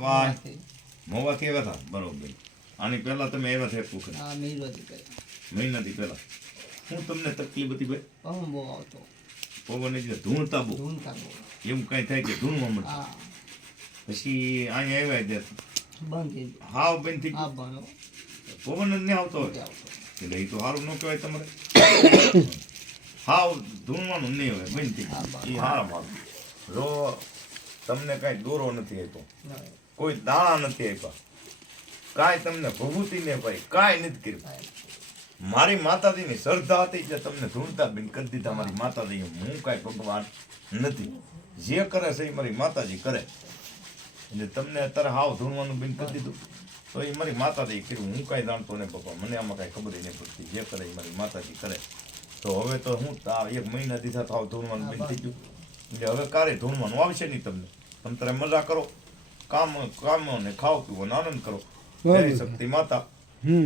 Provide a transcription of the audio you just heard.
વાહ મોવા કેવા હતા બરોબર આની પહેલા તમે આવ્યા છે પોખરી હા મીરવાથી પહેલા મહિનાથી પહેલા હું તમને તકલીફ હતી ભાઈ પવન બહુ આવતો પવન એટલે ધૂણતા બહુ ધૂનતા બહુ એવું કઈ થાય કે ધૂણવા મળે હા પછી અહીંયા આવ્યા ત્યાં બંધ થઈ ગયું હાવ બંધ થઈ હા ગયું બનો પવન જ નહીં આવતો નથી હોય આવતો એટલે એ તો સારું ન કહેવાય તમારે હાવ ધૂણવાનું નહીં હોય બંધ થઈ ગયું એ હારા મારું જો તમને કાંઈ દોરો નથી આપ્યો નહીં. કોઈ દાણા નથી આપ્યા કાંઈ તમને ભભૂતિ ને ભાઈ કાંઈ નથી કર્યું કાંઈ મારી માતાજીની શ્રદ્ધા હતી એટલે તમને ધૂણતા બેન કરી દીધા મારી માતાજી હું કાંઈ ભગવાન નથી જે કરે છે એ મારી માતાજી કરે એટલે તમને અત્યારે હાવ ધૂણવાનું બેન કરી દીધું તો એ મારી માતાજી કર્યું હું કાંઈ જાણતો નહીં પપ્પા મને આમાં કાંઈ ખબર નહીં પડતી જે કરે એ મારી માતાજી કરે તો હવે તો હું આ 1 મહિનાથી થતા હાવ ધૂણવાનું બેન થઈ ગયું એટલે હવે ક્યારે ધૂણવાનું આવશે નહીં તમને તમે તારે મજા કરો કામ ને ખાઓ પીવો ને આનંદ કરો જય શક્તિ માતા